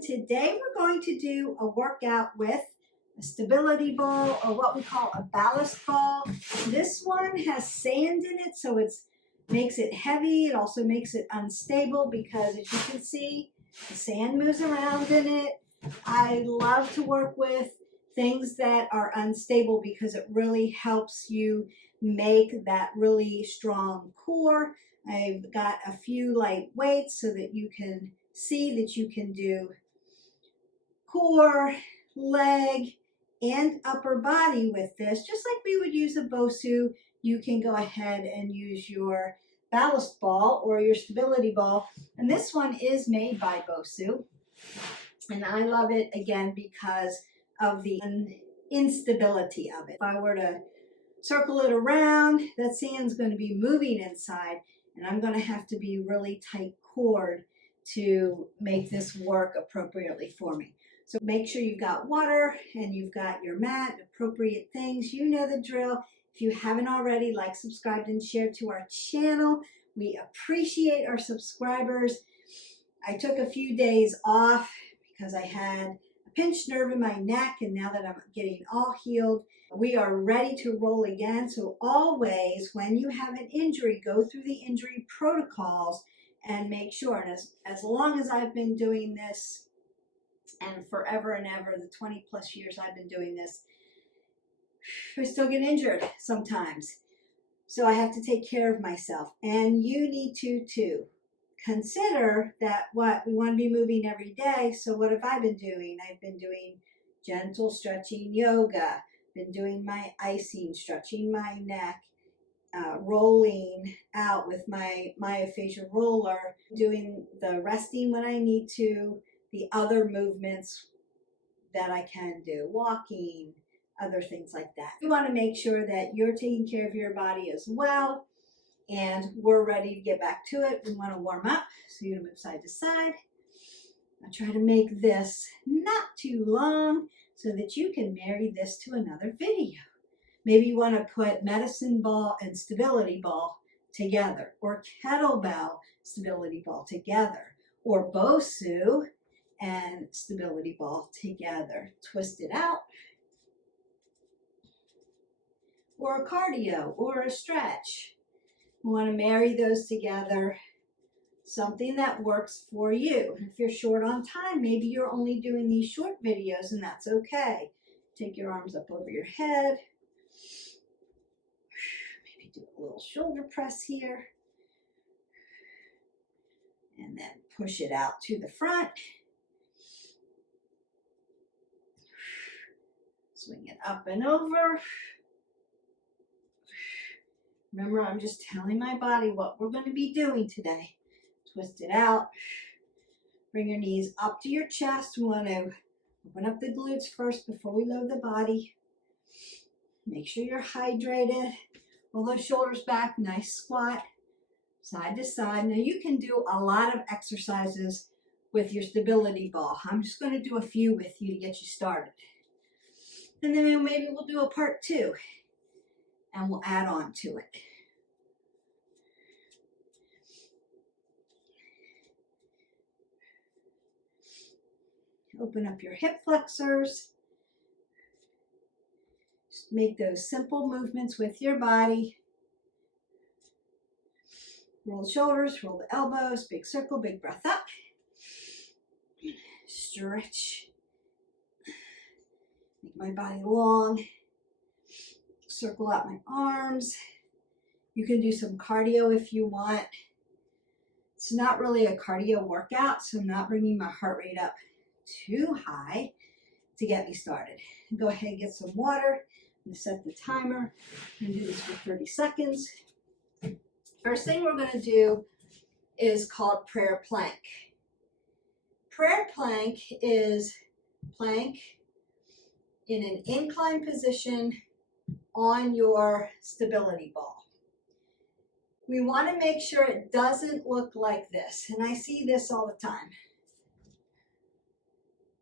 and today we're going to do a workout with a stability ball, or what we call a ballast ball. This one has sand in it, so it makes it heavy. It also makes it unstable because, as you can see, the sand moves around in it. I love to work with things that are unstable because it really helps you make that really strong core. I've got a few light weights so that you can see that you can do core, leg, and upper body with this. Just like we would use a BOSU, you can go ahead and use your ballast ball or your stability ball. And this one is made by BOSU. And I love it, again, because of the instability of it. If I were to circle it around, that sand's going to be moving inside, and I'm going to have to be really tight cored to make this work appropriately for me. So make sure you've got water and you've got your mat, appropriate things. You know the drill. If you haven't already, like, subscribed, and shared to our channel. We appreciate our subscribers. I took a few days off because I had a pinched nerve in my neck, and now that I'm getting all healed, we are ready to roll again. So always, when you have an injury, go through the injury protocols and make sure. And as long as I've been doing this, and forever and ever, the 20 plus years I've been doing this, I still get injured sometimes. So I have to take care of myself, and you need to too. Consider that what we want to be moving every day. So what have I been doing? I've been doing gentle stretching yoga, been doing my icing, stretching my neck, rolling out with my myofascial roller, doing the resting when I need to, the other movements that I can do, walking, other things like that. You want to make sure that you're taking care of your body as well, and we're ready to get back to it. We want to warm up, so you're going to move side to side. I try to make this not too long so that you can marry this to another video. Maybe you want to put medicine ball and stability ball together, or kettlebell stability ball together, or BOSU and stability ball together. Twist it out. Or a cardio or a stretch. You want to marry those together, something that works for you. If you're short on time, maybe you're only doing these short videos, and that's okay. Take your arms up over your head. Maybe do a little shoulder press here. And then push it out to the front. Swing it up and over. Remember, I'm just telling my body what we're going to be doing today. Twist it out. Bring your knees up to your chest. We want to open up the glutes first before we load the body. Make sure you're hydrated. Roll those shoulders back. Nice squat. Side to side. Now you can do a lot of exercises with your stability ball. I'm just going to do a few with you to get you started. And then maybe we'll do a part 2. And we'll add on to it. Open up your hip flexors. Just make those simple movements with your body. Roll the shoulders, roll the elbows, big circle, big breath up. Stretch. Make my body long. Circle out my arms. You can do some cardio if you want. It's not really a cardio workout, so I'm not bringing my heart rate up too high to get me started. Go ahead and get some water. I'm going to set the timer. I'm going to do this for 30 seconds. First thing we're going to do is called prayer plank. Prayer plank is plank in an inclined position on your stability ball. We want to make sure it doesn't look like this, and I see this all the time.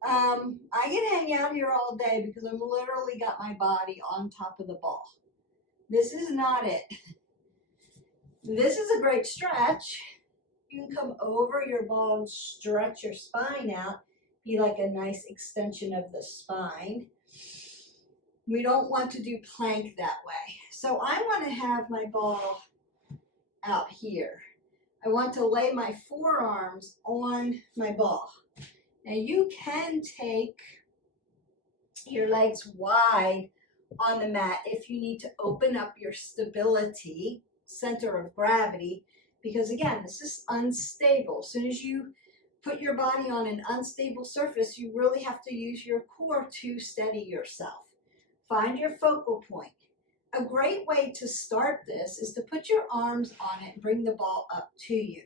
I can hang out here all day because I've literally got my body on top of the ball. This is not it. This is a great stretch. You can come over your ball and stretch your spine out be like a nice extension of the spine. We don't want to do plank that way. So I want to have my ball out here. I want to lay my forearms on my ball. Now you can take your legs wide on the mat if you need to open up your stability, center of gravity, because again, this is unstable. As soon as you put your body on an unstable surface, you really have to use your core to steady yourself. Find your focal point. A great way to start this is to put your arms on it and bring the ball up to you.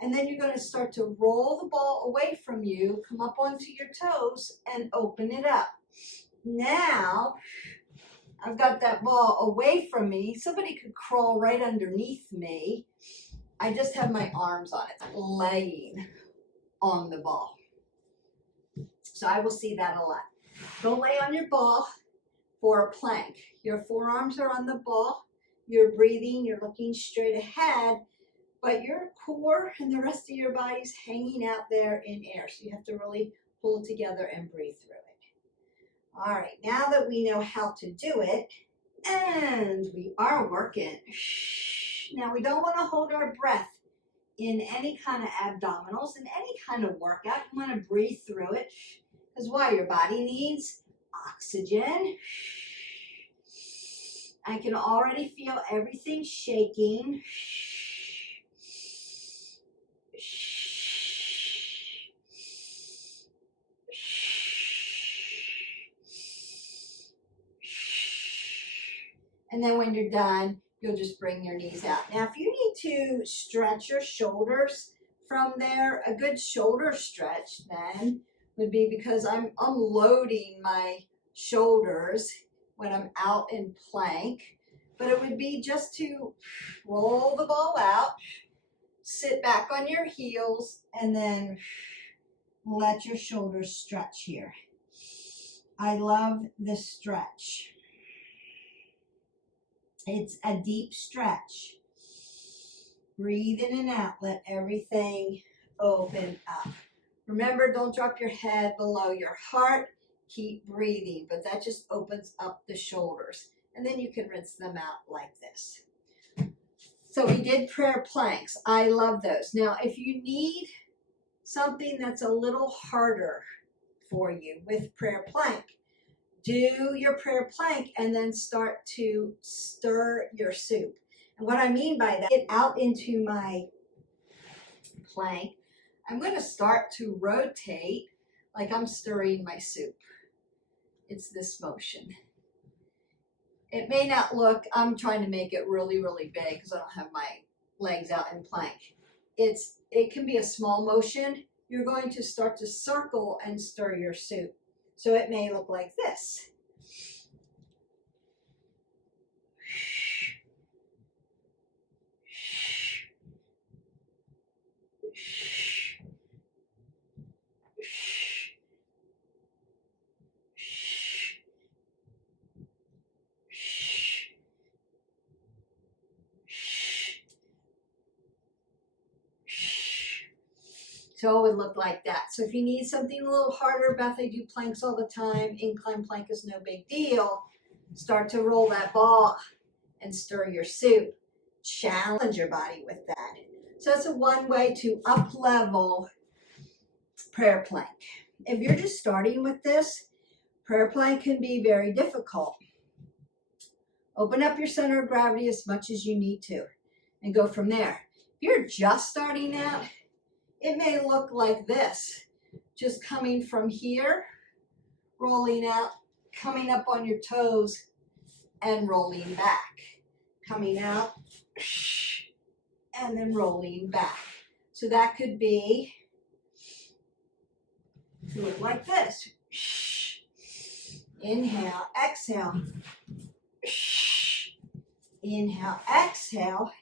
And then you're going to start to roll the ball away from you, come up onto your toes, and open it up. Now, I've got that ball away from me. Somebody could crawl right underneath me. I just have my arms on it, laying on the ball. So I will see that a lot. Don't lay on your ball for a plank. Your forearms are on the ball. You're breathing. You're looking straight ahead. But your core and the rest of your body's hanging out there in air. So you have to really pull it together and breathe through it. All right, now that we know how to do it, and we are working. Now we don't want to hold our breath in any kind of abdominals, in any kind of workout. You want to breathe through it. Because why? Your body needs oxygen. I can already feel everything shaking. And then when you're done, you'll just bring your knees out. Now, if you need to stretch your shoulders from there, a good shoulder stretch then would be, because I'm unloading my shoulders when I'm out in plank, but it would be just to roll the ball out, sit back on your heels, and then let your shoulders stretch here. I love this stretch. It's a deep stretch. Breathe in and out. Let everything open up. Remember, don't drop your head below your heart. Keep breathing, but that just opens up the shoulders. And then you can rinse them out like this. So we did prayer planks. I love those. Now, if you need something that's a little harder for you with prayer plank, do your prayer plank and then start to stir your soup. And what I mean by that, get out into my plank. I'm going to start to rotate like I'm stirring my soup. It's this motion. It may not look, I'm trying to make it really, really big because I don't have my legs out in plank. It can be a small motion. You're going to start to circle and stir your soup. So it may look like this. So it would look like that. So if you need something a little harder, Beth, I do planks all the time. Incline plank is no big deal. Start to roll that ball and stir your soup. Challenge your body with that. So that's one way to up-level prayer plank. If you're just starting with this, prayer plank can be very difficult. Open up your center of gravity as much as you need to and go from there. If you're just starting out, it may look like this, just coming from here, rolling out, coming up on your toes, and rolling back. Coming out, and then rolling back. So that could be, look like this. Inhale, exhale. Inhale, exhale.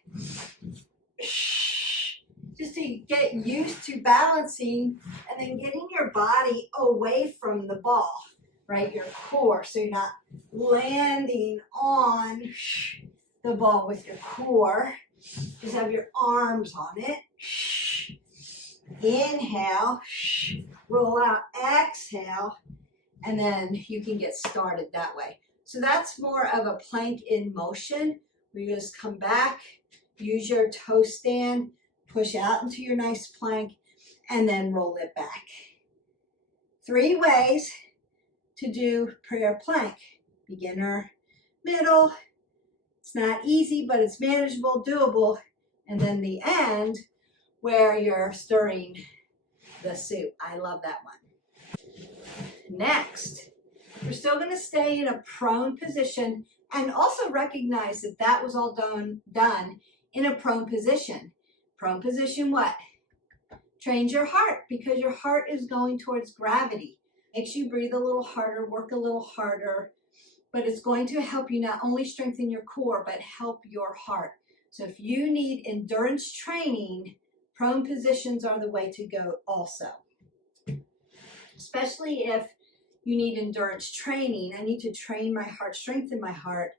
Just to get used to balancing and then getting your body away from the ball, right? Your core, so you're not landing on the ball with your core. Just have your arms on it. Inhale, roll out, exhale, and then you can get started that way. So that's more of a plank in motion. We just come back, use your toe stand, push out into your nice plank, and then roll it back. 3 ways to do prayer plank. Beginner, middle. It's not easy, but it's manageable, doable. And then the end where you're stirring the soup. I love that one. Next, we're still going to stay in a prone position and also recognize that that was all done in a prone position. Prone position what? Trains your heart because your heart is going towards gravity. Makes you breathe a little harder, work a little harder, but it's going to help you not only strengthen your core, but help your heart. So if you need endurance training, prone positions are the way to go also. Especially if you need endurance training. I need to train my heart, strengthen my heart,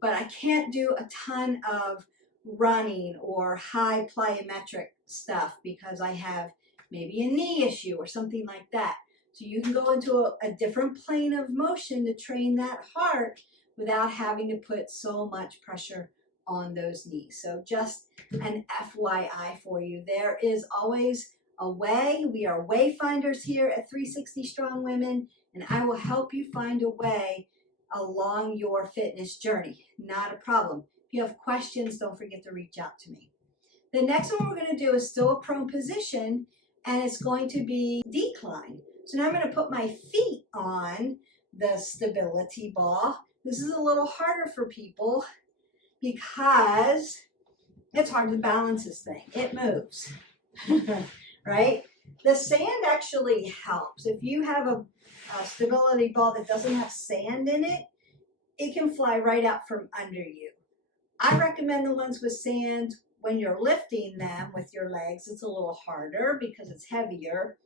but I can't do a ton of running or high plyometric stuff because I have maybe a knee issue or something like that. So you can go into a different plane of motion to train that heart without having to put so much pressure on those knees. So just an FYI for you. There is always a way. We are wayfinders here at 360 Strong Women, and I will help you find a way along your fitness journey. Not a problem. If you have questions, don't forget to reach out to me. The next one we're going to do is still a prone position, and it's going to be decline. So now I'm going to put my feet on the stability ball. This is a little harder for people because it's hard to balance this thing. It moves, right? The sand actually helps. If you have a stability ball that doesn't have sand in it, it can fly right out from under you. I recommend the ones with sand. When you're lifting them with your legs, it's a little harder because it's heavier,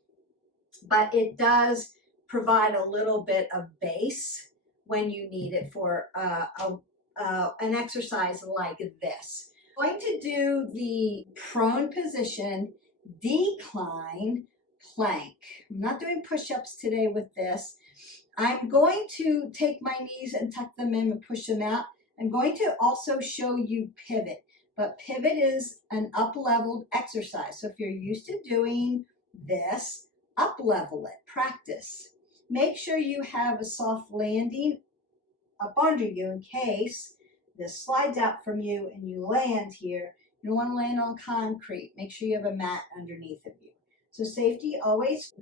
but it does provide a little bit of base when you need it for an exercise like this. I'm going to do the prone position, decline, plank. I'm not doing push-ups today with this. I'm going to take my knees and tuck them in and push them out. I'm going to also show you pivot, but pivot is an up-leveled exercise. So if you're used to doing this, up-level it, practice. Make sure you have a soft landing up under you in case this slides out from you and you land here. You don't want to land on concrete. Make sure you have a mat underneath of you. So safety always.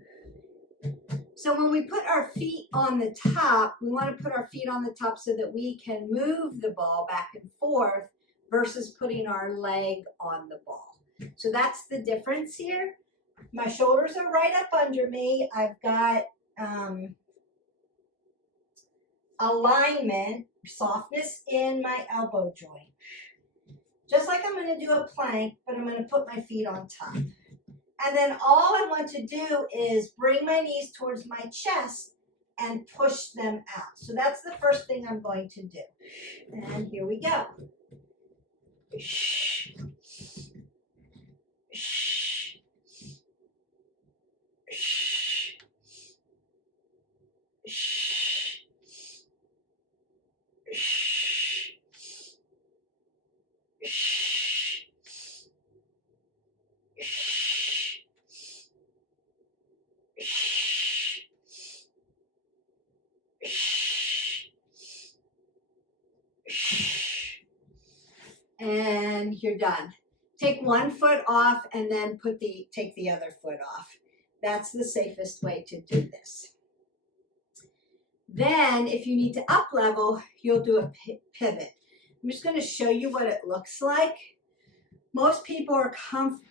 So when we put our feet on the top, we want to put our feet on the top so that we can move the ball back and forth versus putting our leg on the ball. So that's the difference here. My shoulders are right up under me. I've got alignment, softness in my elbow joint. Just like I'm going to do a plank, but I'm going to put my feet on top. And then all I want to do is bring my knees towards my chest and push them out. So that's the first thing I'm going to do. And here we go. And you're done. Take one foot off and then take the other foot off. That's the safest way to do this. Then if you need to up level, you'll do a pivot. I'm just going to show you what it looks like. Most people are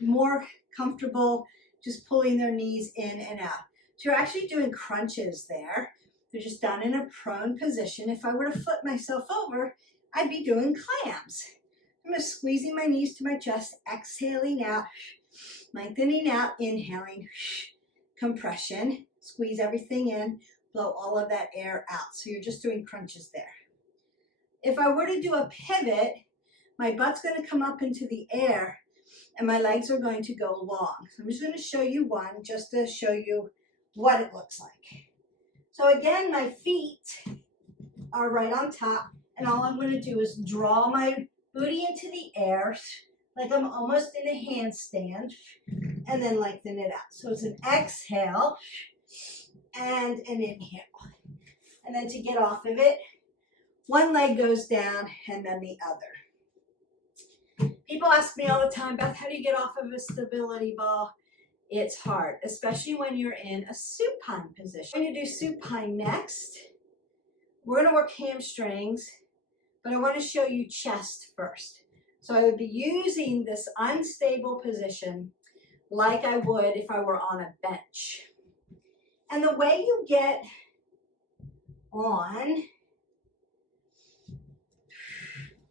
more comfortable just pulling their knees in and out. So you're actually doing crunches there. They're just done in a prone position. If I were to flip myself over, I'd be doing clams. I'm just squeezing my knees to my chest, exhaling out, lengthening out, inhaling, compression, squeeze everything in, blow all of that air out. So you're just doing crunches there. If I were to do a pivot, my butt's going to come up into the air, and my legs are going to go long. So I'm just going to show you one just to show you what it looks like. So again, my feet are right on top, and all I'm going to do is draw my booty into the air like I'm almost in a handstand, and then lengthen it out. So it's an exhale and an inhale. And then to get off of it, one leg goes down and then the other. People ask me all the time, Beth, how do you get off of a stability ball? It's hard, especially when you're in a supine position. I'm going to do supine next. We're going to work hamstrings, but I want to show you chest first. So I would be using this unstable position like I would if I were on a bench. And the way you get on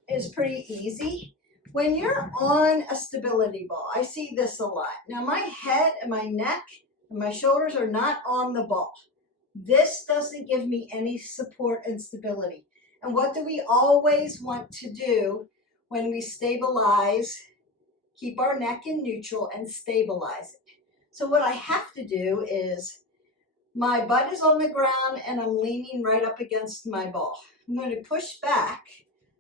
is pretty easy. When you're on a stability ball, I see this a lot. Now my head and my neck and my shoulders are not on the ball. This doesn't give me any support and stability. And what do we always want to do when we stabilize? Keep our neck in neutral and stabilize it. So what I have to do is my butt is on the ground and I'm leaning right up against my ball. I'm going to push back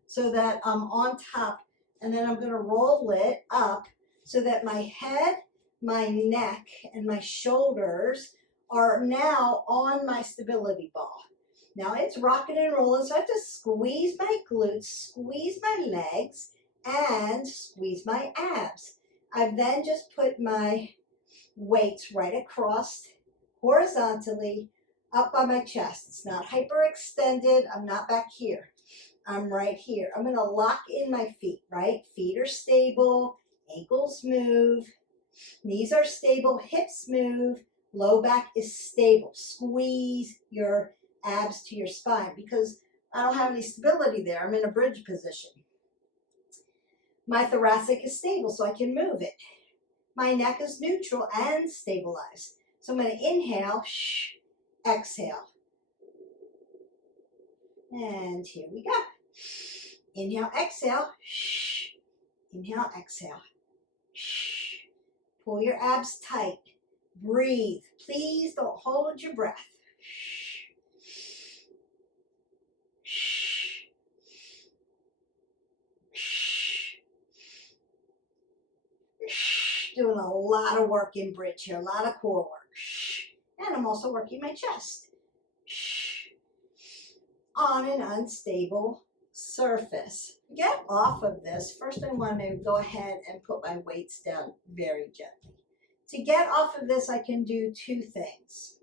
so that I'm on top, and then I'm going to roll it up so that my head, my neck, and my shoulders are now on my stability ball. Now it's rocking and rolling, so I have to squeeze my glutes, squeeze my legs, and squeeze my abs. I've then just put my weights right across horizontally up by my chest. It's not hyperextended. I'm not back here. I'm right here. I'm going to lock in my feet, right? Feet are stable, ankles move, knees are stable, hips move, low back is stable. Squeeze your abs to your spine because I don't have any stability there. I'm in a bridge position. My thoracic is stable, so I can move it. My neck is neutral and stabilized. So I'm going to inhale, exhale. And here we go. Inhale, exhale. Inhale, exhale. Pull your abs tight. Breathe. Please don't hold your breath. Doing a lot of work in bridge here, a lot of core work. And I'm also working my chest. On an unstable surface. To get off of this, first I want to go ahead and put my weights down very gently. To get off of this, I can do two things.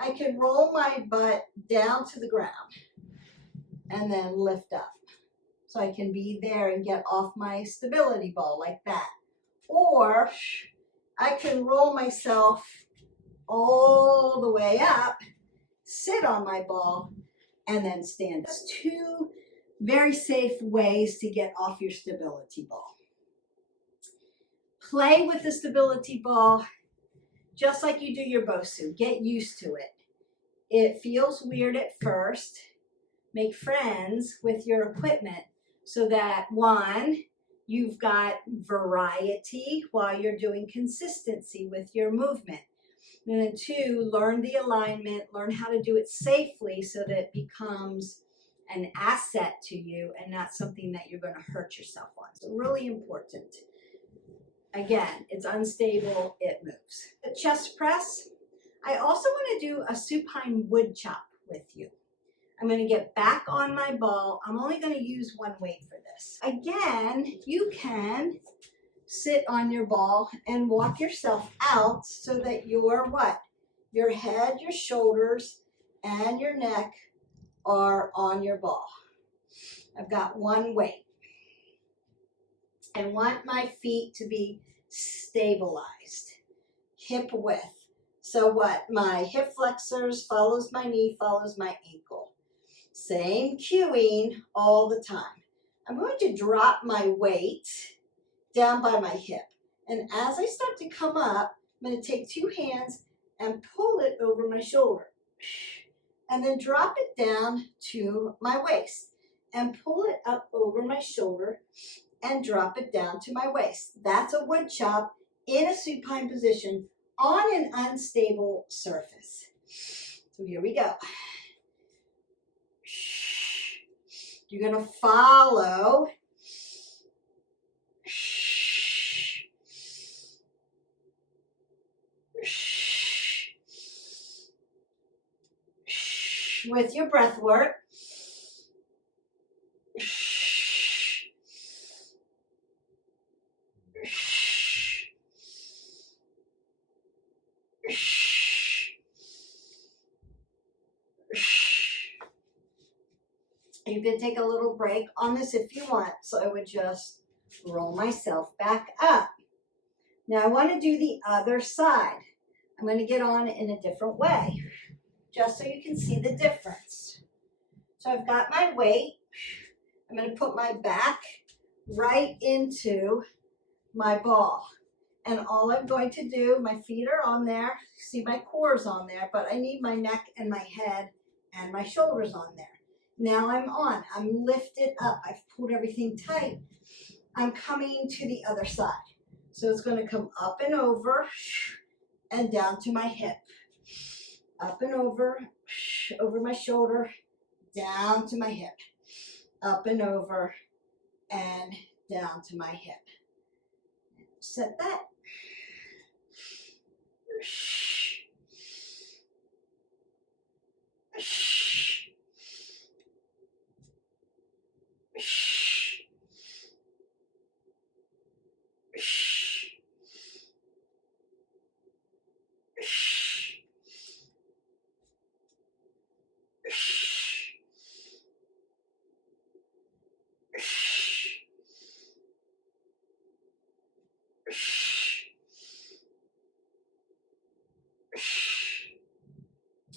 I can roll my butt down to the ground and then lift up. So I can be there and get off my stability ball like that. Or I can roll myself all the way up, sit on my ball, and then stand. That's two very safe ways to get off your stability ball. Play with the stability ball just like you do your Bosu. Get used to it. It feels weird at first. Make friends with your equipment so that, one, you've got variety while you're doing consistency with your movement. And then two, learn the alignment, learn how to do it safely so that it becomes an asset to you and not something that you're going to hurt yourself on. So really important. Again, it's unstable, it moves. The chest press, I also want to do a supine wood chop with you. I'm going to get back on my ball. I'm only going to use one weight for this. Again, you can sit on your ball and walk yourself out so that your what? Your head, your shoulders, and your neck are on your ball. I've got one weight. I want my feet to be stabilized, hip width. So what? My hip flexors follows my knee, follows my ankle. Same cueing all the time. I'm going to drop my weight down by my hip. And as I start to come up, I'm going to take two hands and pull it over my shoulder. And then drop it down to my waist and pull it up over my shoulder and drop it down to my waist. That's a wood chop in a supine position on an unstable surface. So here we go. You're going to follow with your breath work. You can take a little break on this if you want. So I would just roll myself back up. Now I want to do the other side. I'm going to get on in a different way, just so you can see the difference. So I've got my weight. I'm going to put my back right into my ball. And all I'm going to do, my feet are on there. See, my core's on there, but I need my neck and my head and my shoulders on there. Now I'm on. I'm lifted up. I've pulled everything tight. I'm coming to the other side. So it's going to come up and over and down to my hip. Up and over my shoulder, down to my hip. Up and over and down to my hip. Set that.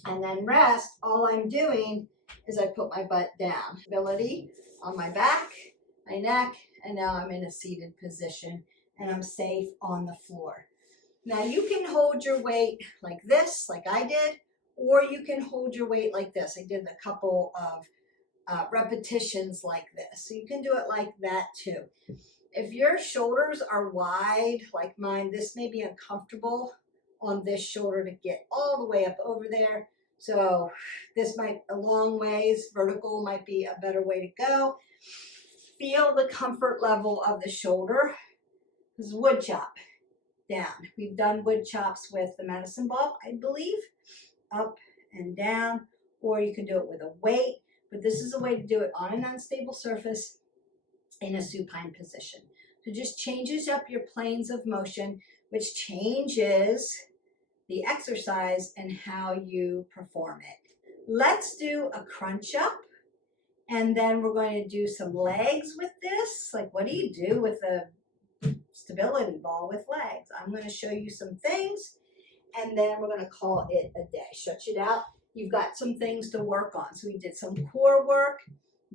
And then rest, all I'm doing is I put my butt down. Stability on my back, my neck, and now I'm in a seated position and I'm safe on the floor. Now you can hold your weight like this, like I did, or you can hold your weight like this. I did a couple of repetitions like this. So you can do it like that too. If your shoulders are wide, like mine, this may be uncomfortable on this shoulder to get all the way up over there. So this might, a long ways, vertical might be a better way to go. Feel the comfort level of the shoulder. This is wood chop, down. We've done wood chops with the medicine ball, I believe, up and down, or you can do it with a weight, but this is a way to do it on an unstable surface in a supine position. So just changes up your planes of motion, which changes the exercise and how you perform it. Let's do a crunch up, and then we're going to do some legs with this. Like, what do you do with a stability ball with legs? I'm going to show you some things, and then we're going to call it a day. Stretch it out. You've got some things to work on. So we did some core work,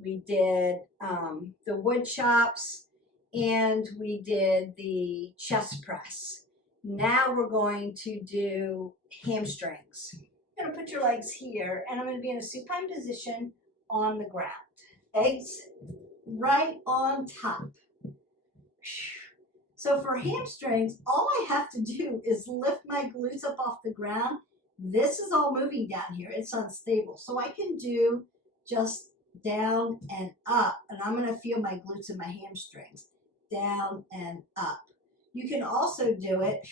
we did the wood chops, and we did the chest press. Now we're going to do hamstrings. You're going to put your legs here, and I'm going to be in a supine position on the ground. Legs right on top. So for hamstrings, all I have to do is lift my glutes up off the ground. This is all moving down here. It's unstable. So I can do just down and up, and I'm going to feel my glutes and my hamstrings. Down and up. You can also do it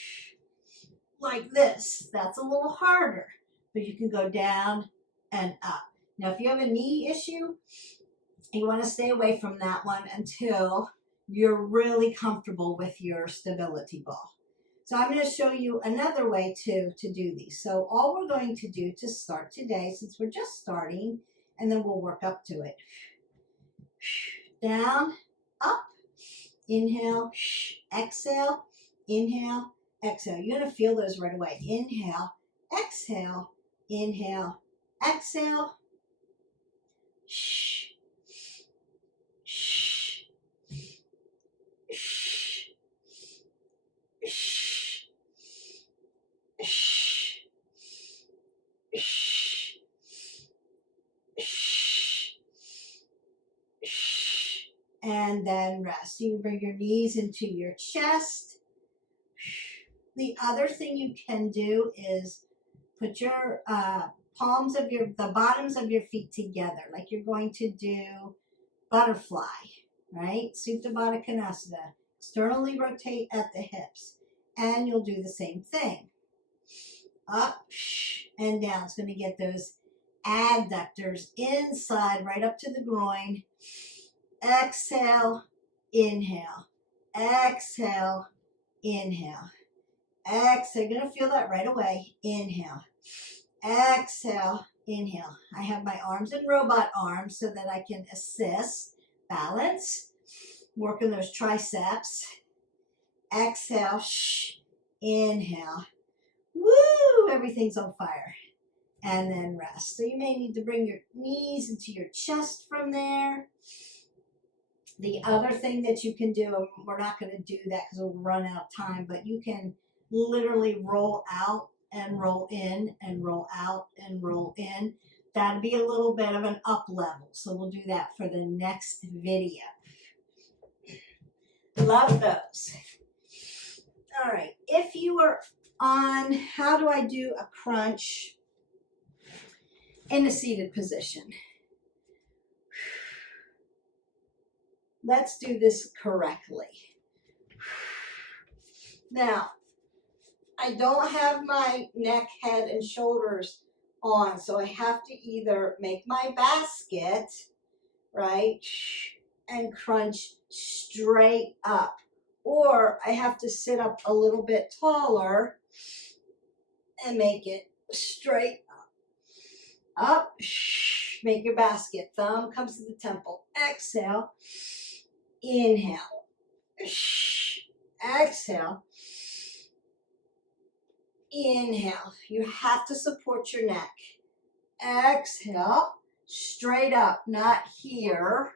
like this. That's a little harder, but you can go down and up. Now, if you have a knee issue, you want to stay away from that one until you're really comfortable with your stability ball. So I'm going to show you another way to do these. So all we're going to do to start today, since we're just starting, and then we'll work up to it. Down, up, inhale, exhale, inhale, exhale. You're going to feel those right away. Inhale, exhale, inhale, exhale. and then rest. So you bring your knees into your chest. The other thing you can do is put your palms of the bottoms of your feet together, like you're going to do butterfly, right? Supta Baddha Konasana. Externally rotate at the hips, and you'll do the same thing. Up and down. It's going to get those adductors inside, right up to the groin. Exhale, inhale. Exhale, inhale. Exhale. You're going to feel that right away. Inhale. Exhale, inhale. I have my arms in robot arms so that I can assist, balance, working those triceps. Exhale, inhale. Woo! Everything's on fire. And then rest. So you may need to bring your knees into your chest from there. The other thing that you can do, we're not going to do that because we'll run out of time, but you can literally roll out and roll in and roll out and roll in. That'd be a little bit of an up level. So we'll do that for the next video. Love those. All right. If you are on how do I do a crunch in a seated position? Let's do this correctly. Now, I don't have my neck, head, and shoulders on, so I have to either make my basket, right, and crunch straight up, or I have to sit up a little bit taller and make it straight up. Up, make your basket. Thumb comes to the temple. Exhale, inhale, exhale. Inhale. You have to support your neck. Exhale. Straight up, not here.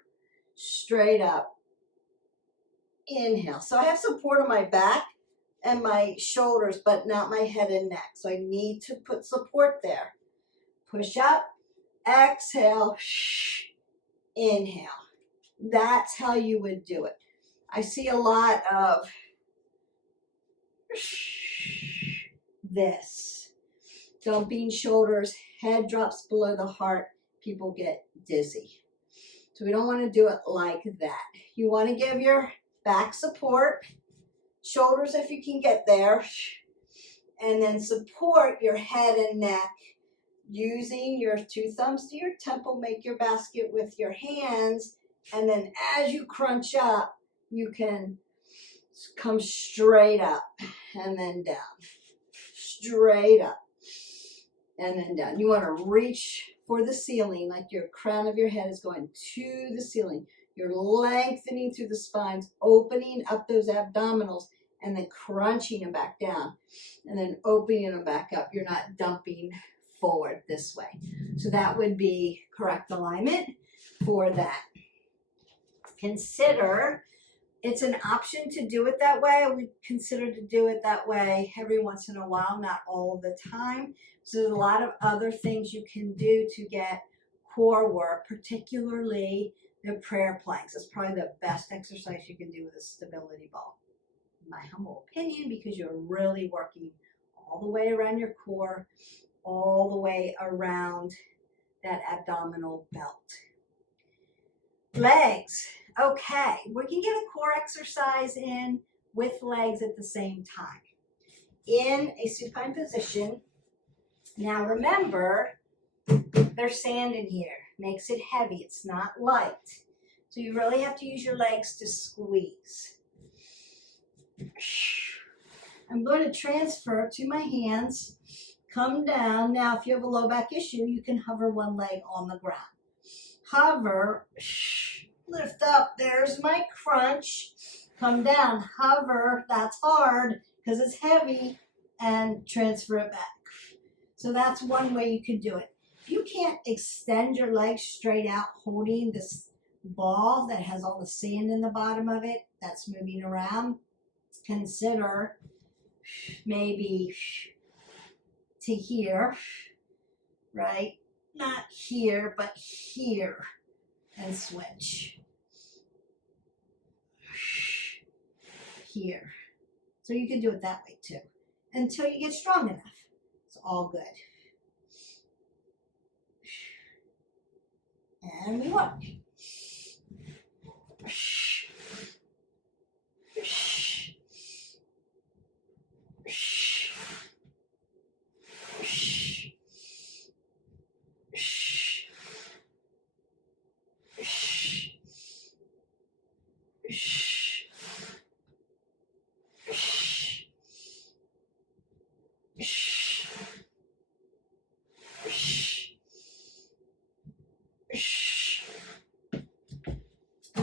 Straight up. Inhale. So I have support on my back and my shoulders, but not my head and neck. So I need to put support there. Push up. Exhale. Inhale. That's how you would do it. I see a lot of this. Dumping shoulders, head drops below the heart, people get dizzy. So we don't want to do it like that. You want to give your back support, shoulders if you can get there, and then support your head and neck using your two thumbs to your temple. Make your basket with your hands, and then as you crunch up, you can come straight up and then down. Straight up and then down. You want to reach for the ceiling, like your crown of your head is going to the ceiling. You're lengthening through the spines, opening up those abdominals, and then crunching them back down, and then opening them back up. You're not dumping forward this way. So that would be correct alignment for that. Consider it's an option to do it that way. I would consider to do it that way every once in a while, not all the time. So there's a lot of other things you can do to get core work, particularly the prayer planks. It's probably the best exercise you can do with a stability ball, in my humble opinion, because you're really working all the way around your core, all the way around that abdominal belt. Legs. Okay, we can get a core exercise in with legs at the same time. In a supine position. Now remember, there's sand in here. Makes it heavy. It's not light. So you really have to use your legs to squeeze. I'm going to transfer to my hands. Come down. Now, if you have a low back issue, you can hover one leg on the ground. Hover. Lift up. There's my crunch. Come down. Hover. That's hard because it's heavy. And transfer it back. So that's one way you could do it. If you can't extend your legs straight out holding this ball that has all the sand in the bottom of it that's moving around, consider maybe to here, right? – Not here, but here, and switch. here. So you can do it that way too, until you get strong enough. It's all good. And we work.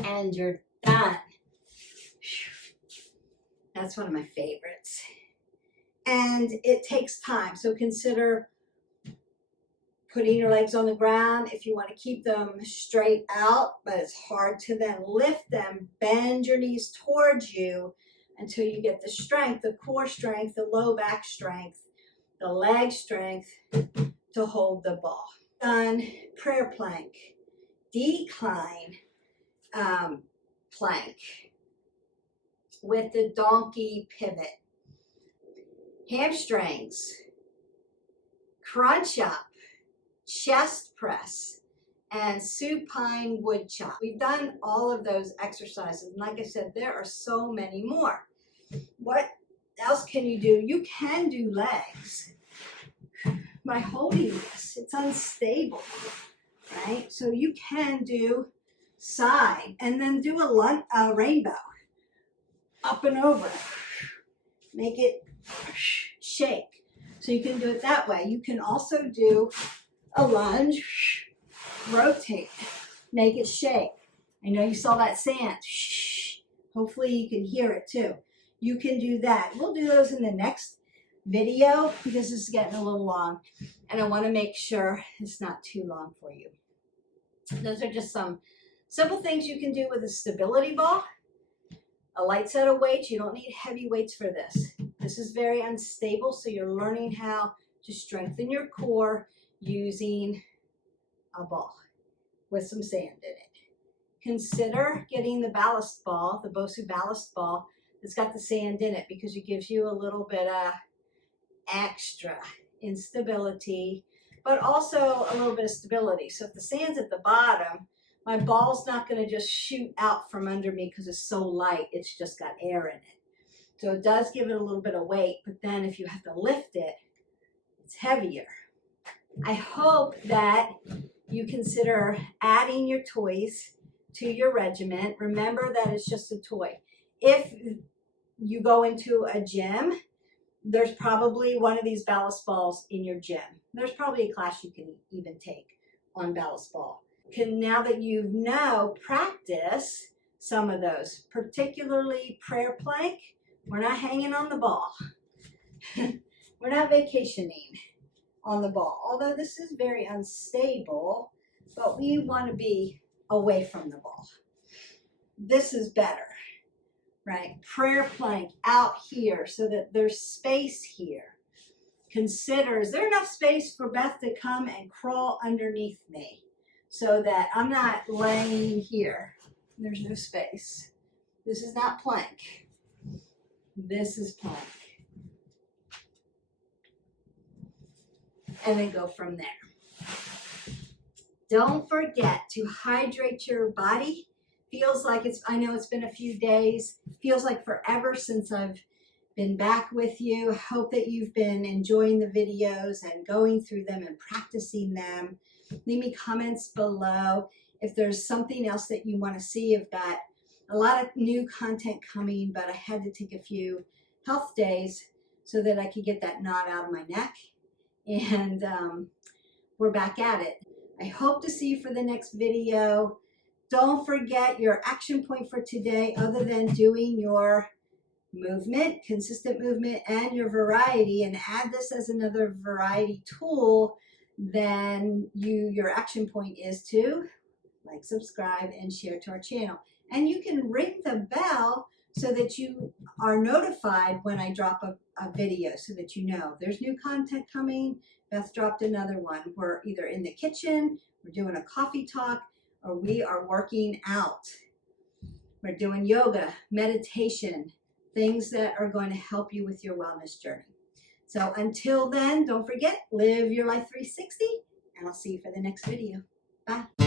And you're done. That's one of my favorites. And it takes time. So consider putting your legs on the ground. If you want to keep them straight out, but it's hard to then lift them, bend your knees towards you until you get the strength, the core strength, the low back strength, the leg strength to hold the ball. Done. Prayer plank, decline plank with the donkey pivot, hamstrings, crunch up, chest press, and supine wood chop. We've done all of those exercises, and like I said, there are so many more. What else can you do? You can do legs by holding this. It's unstable, right? So you can do side and then do a rainbow, up and over. Make it shake. So you can do it that way. You can also do a lunge, rotate, make it shake. I know you saw that sand. Hopefully you can hear it too. You can do that. We'll do those in the next video because this is getting a little long and I want to make sure it's not too long for you. Those are just some simple things you can do with a stability ball, a light set of weights. You don't need heavy weights for this. This is very unstable, so you're learning how to strengthen your core using a ball with some sand in it. Consider getting the ballast ball, the Bosu ballast ball that's got the sand in it, because it gives you a little bit of extra instability, but also a little bit of stability. So if the sand's at the bottom, my ball's not going to just shoot out from under me because it's so light. It's just got air in it. So it does give it a little bit of weight, but then if you have to lift it, it's heavier. I hope that you consider adding your toys to your regimen. Remember that it's just a toy. If you go into a gym, there's probably one of these ballast balls in your gym. There's probably a class you can even take on ballast ball. Now that you know, practice some of those, particularly prayer plank. We're not hanging on the ball. We're not vacationing on the ball, although this is very unstable, but we want to be away from the ball. This is better, right? Prayer plank out here so that there's space here. Consider, is there enough space for Beth to come and crawl underneath me so that I'm not laying here? There's no space. This is not plank. This is plank. And then go from there. Don't forget to hydrate your body. Feels like I know it's been a few days, feels like forever since I've been back with you. Hope that you've been enjoying the videos and going through them and practicing them. Leave me comments below if there's something else that you want to see. I've got a lot of new content coming, but I had to take a few health days so that I could get that knot out of my neck. And we're back at it. I hope to see you for the next video. Don't forget your action point for today, other than doing your movement, consistent movement, and your variety, and add this as another variety tool, then your action point is to like, subscribe, and share to our channel. And you can ring the bell so that you are notified when I drop a video, so that you know there's new content coming. Beth dropped another one. We're either in the kitchen, we're doing a coffee talk, or we are working out. We're doing yoga, meditation, things that are going to help you with your wellness journey. So until then, don't forget, live your life 360, and I'll see you for the next video. Bye.